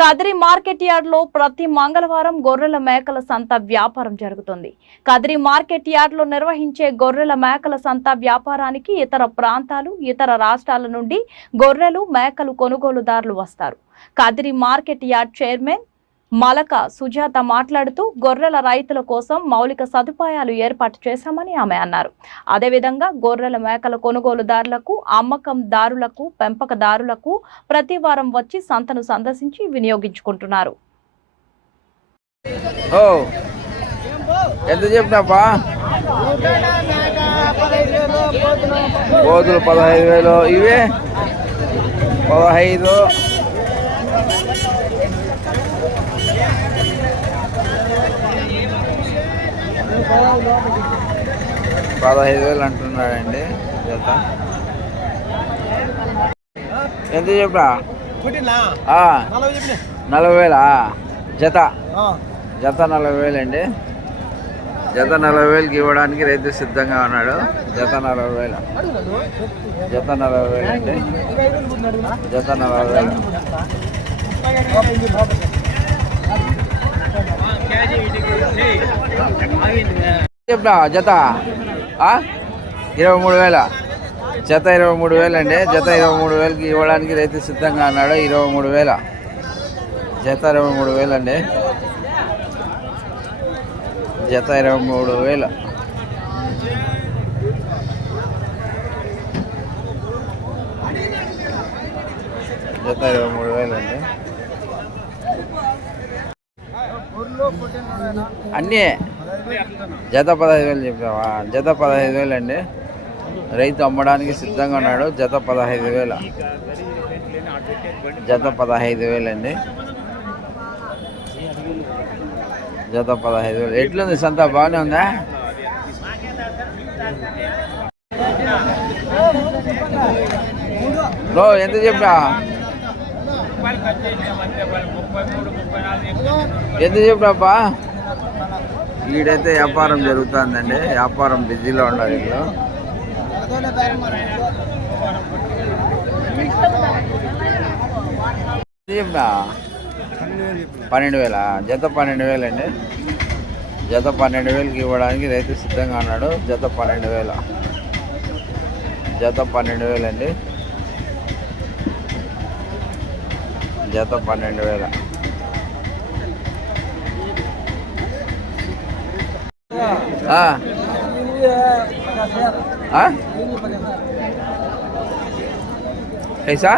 Kadiri market yard లో ప్రతి మంగళవారం గొర్రెల మేకల సంత వ్యాపారం జరుగుతుంది. కదిరి మార్కెట్ యార్డ్ లో నిర్వహించే గొర్రెల మేకల సంత వ్యాపారానికి ఇతర ప్రాంతాలు, ఇతర రాష్ట్రాల నుండి గొర్రెలు, మేకలు కొనుగోలుదారులు వస్తారు. Kadiri market yard chairman Malaka Sujatha మాట్లాడుతూ గొర్రెల రైతుల కోసం మౌలిక సదుపాయాలు ఏర్పాటు చేశామని ఆమె అన్నారు. అదేవిధంగా గొర్రెల మేకల కొనుగోలుదారులకు, అమ్మకందారులకు, పెంపకదారులకు ప్రతి వారం వచ్చి సంతను సందర్శించి వినియోగించుకుంటున్నారు. ఎంత చెప్పినాపా? గోధులు 15,000, ఇవే 15, 15,000 అంటున్నాడండి జత. ఎంత చెప్పా? 40,000 జత. జత 40,000 అండి. జత 40,000కి ఇవ్వడానికి రైతు సిద్ధంగా ఉన్నాడు. జత 40,000. జత 40,000 అండి. జత 40,000. చెప్పా జత 23,000. జత 23,000 అండి. జత 23,000కి ఇవ్వడానికి రైతు సిద్ధంగా అన్నాడు. 23,000. జత 23,000 అండి. జత 23,000. జత 23,000 అండి. అన్నీ జత 15,000 చెప్పావా? జత 15,000 అండి. రైతు అమ్మడానికి సిద్ధంగా ఉన్నాడు. జత 15,000. జత 15,000 అండి. జత 15,000. ఎట్లుంది సంత? బాగానే ఉందా? ఎంత చెప్పా? ఎంత చెప్పాపా? ఈడైతే వ్యాపారం జరుగుతుందండి. వ్యాపారం బిజీలో ఉన్నారు వీళ్ళు. చెప్పా 12,000. జత 12,000 అండి. జత 12,000కి ఇవ్వడానికి రైతు సిద్ధంగా ఉన్నాడు. జత 12,000. జత 12,000 అండి. జత 12,000. कैसा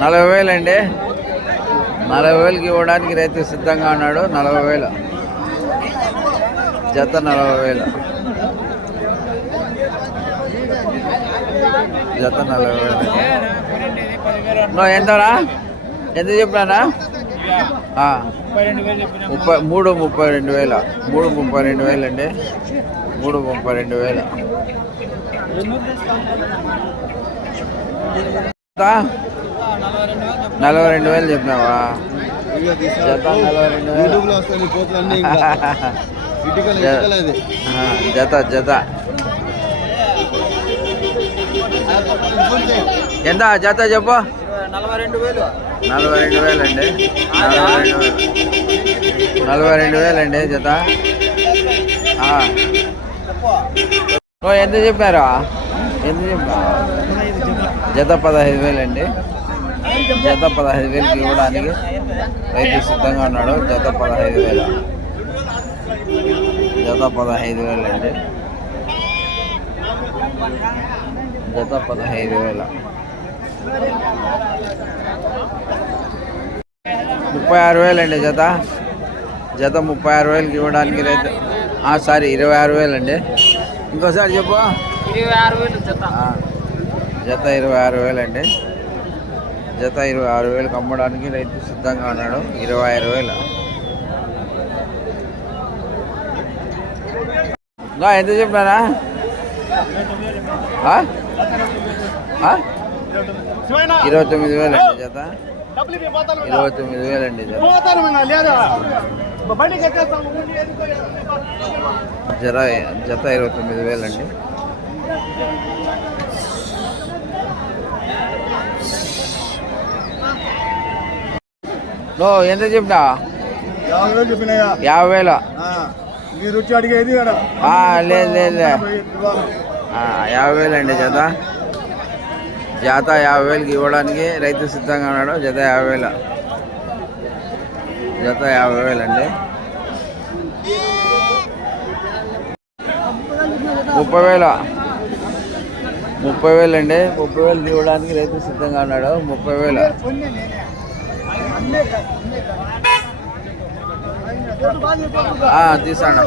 40,000 అండి. 40,000కి ఇవ్వడానికి రైతు సిద్ధంగా ఉన్నాడు. 40,000. జత 40,000. జత 40,000. ఎంతనా? ఎంత చెప్పానా? 32,000. 32,000 అండి. 32,000. 42,000 చెప్పినావా? జత 42,000. జత జత ఎంత? జత చెప్పు. 42,000 అండి. 42,000 అండి జత. ఎంత చెప్పారా? ఎంత చెప్పా? జత 15,000 అండి. జత 15,000కి ఇవ్వడానికి రైతు సిద్ధంగా ఉన్నాడు. జత 15,000. జత 15,000 అండి. జత 15,000. 36,000 అండి జత. జత 36,000కి ఇవ్వడానికి రైతు 26,000 అండి. ఇంకోసారి చెప్పు. 26,000 జత. జత 26,000 అండి. జత 26,000కి అమ్మడానికి రైతు సిద్ధంగా ఉన్నాడు. 26,000. ఎంత చెప్పానా? 29,000 అండి జత. 29,000 అండి జత. జత 29,000 అండి. నో ఎంత చెప్పినా 50,000 చెప్పినాయా 50,000. మీరు వచ్చి అడిగేది కదా లేదు లేదు 50,000 అండి జత. జత 50,000కి ఇవ్వడానికి రైతు సిద్ధంగా ఉన్నాడు. జత 50,000. జత 50,000 అండి. 30,000. 30,000 అండి. 30,000కి ఇవ్వడానికి రైతు సిద్ధంగా ఉన్నాడు. 30,000. తీసాను.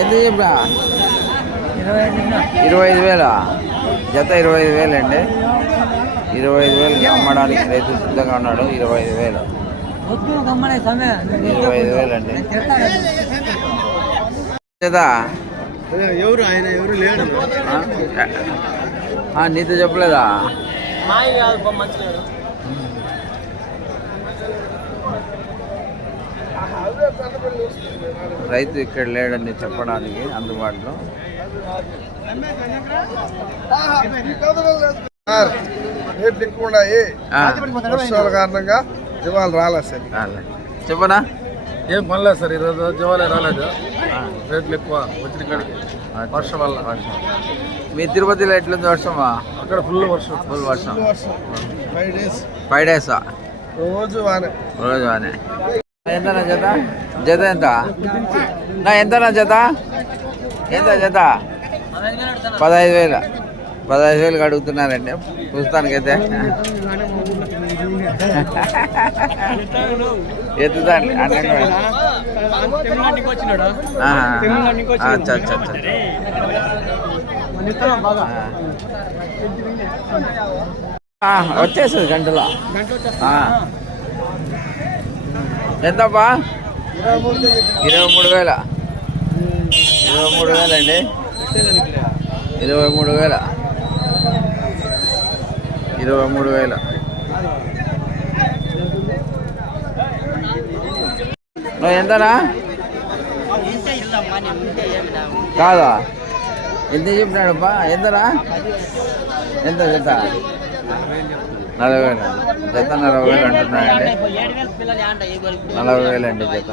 ఎంత చెప్పా 25,000. జత 25,000 అండి. 25,000కి అమ్మడానికి రైతు సిద్ధంగా ఉన్నాడు. 25,000. 25,000 అండి. జత ఎవరు ఆయన ఎవరు లేడు నీతో చెప్పలేదా? రైతు ఇక్కడ లేడని చెప్పడానికి అందుబాటులో. రేట్లు ఎక్కువ ఉన్నాయి. వర్షాల కారణంగా జీవాలు రాలేదు సార్. చెప్పనా? ఏం పనిలేదు సార్. ఈరోజు జీవాలే రాలేదు. రేట్లు ఎక్కువ వచ్చిన కాడికి వర్షం వల్ల. మీ తిరుపతిలో ఎట్లుంది వర్షమా? అక్కడ ఫుల్ వర్షం. ఫుల్ వర్షం. 5 days రోజు వానే. ఎంతనా జత? జత ఎంత? ఎంతనా జత? ఎంత జత? 15,000. 15,000కి అడుగుతున్నారండి పుస్తకానికైతే. ఎత్తుతాండి వచ్చేస్తుంది గంటలో. ఎంతప్పా? 23,000. 23,000 అండి. 23,000. 23,000. నువ్వు ఎంతనా? కాదా? ఎంత చెప్పినాడప్పా? ఎంతనా? ఎంత జత? 40,000. జత 40,000 అంటున్నాయండి. 40,000 అండి జత.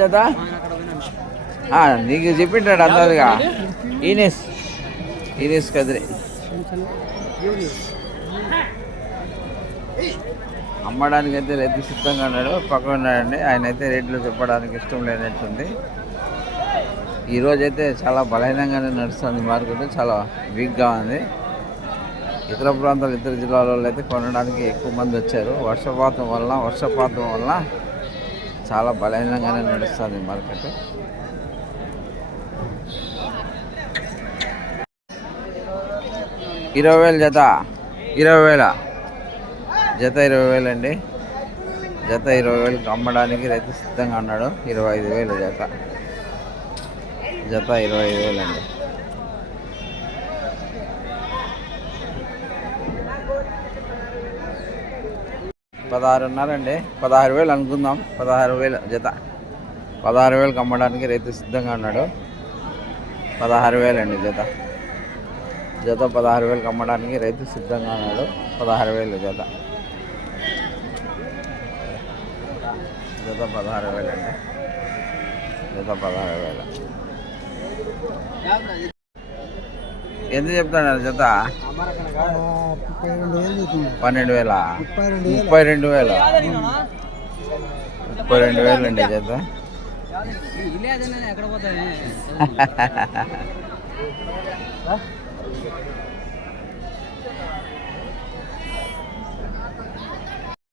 జత నీకు చెప్పింటాడు అందరుగా. ఈనీస్ కదిరి అమ్మడానికి అయితే రైతు సిద్ధంగా ఉన్నాడు. పక్కన ఉన్నాడండి. ఆయన అయితే రేట్లు చెప్పడానికి ఇష్టం లేనట్టుంది. ఈరోజైతే చాలా బలహీనంగానే నడుస్తుంది మార్కెట్. చాలా వీక్గా ఉంది. ఇతర ప్రాంతాలు ఇతర జిల్లాలలో అయితే కొనడానికి ఎక్కువ మంది వచ్చారు. వర్షపాతం వల్ల చాలా బలహీనంగానే నడుస్తుంది మార్కెట్. $20,000 జత. 20,000. జత 20,000 అండి. జత 20,000కి అమ్మడానికి రైతు సిద్ధంగా ఉన్నాడు. 25,000 జత. జత 25,000 అండి. $16,500 అండి. 16,000 అనుకుందాం. 16,000 జత. 16,000కి అమ్మడానికి రైతు సిద్ధంగా ఉన్నాడు. 16,000 అండి జత. జత 16,000కి అమ్మడానికి రైతు సిద్ధంగా ఉన్నాడు. 16,000 జత. జత 16,000 అండి. జత 16,000. ఎంత చెప్తున్నారు జత? 12,000. 32,000. 32,000 అండి జత.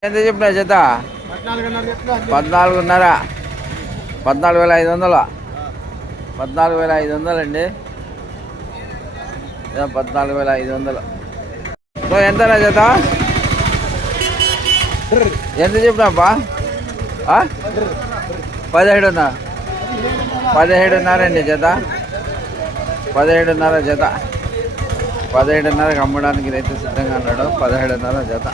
ఎంత చెప్పినా జత? 14,500. 14,500. 14,500 అండి. 14,500. ఎంతనా జత? ఎంత చెప్పినాపా? 17,500. 17,500 అండి జత. 17,500 జత. 17,500కి అమ్మడానికి రైతు సిద్ధంగా ఉన్నాడు. 17,500 జత.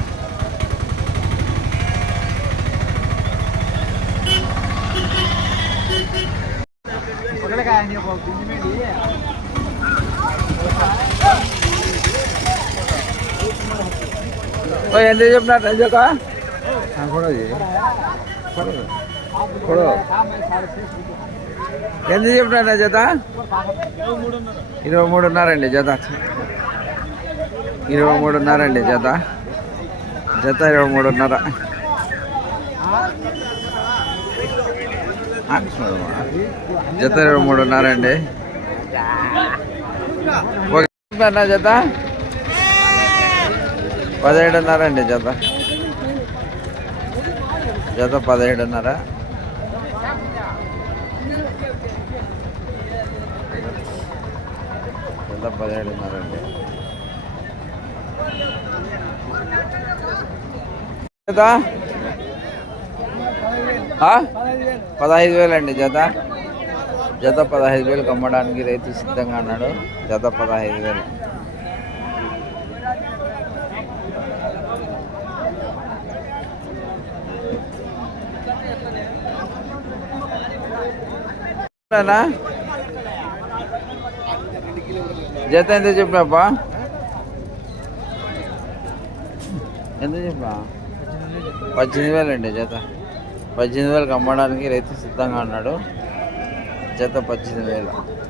ఎంత చెప్పినారు నిజక ఎంత చెప్పినారు జత 23.5 జత 23.5 జత జత 23.5 జత 23.5 జత 17.5 జత జత 17.5 జత 17.5 జత 15,000 జత జత 15,000 అమ్మడానికి రైతు సిద్ధంగా అన్నాడు. జత 15,000. జత ఎంత చెప్పినాపా? ఎంత చెప్పినా? 18,000 జత 18,000 అమ్మడానికి రైతు సిద్ధంగా అన్నాడు. జత 18,000.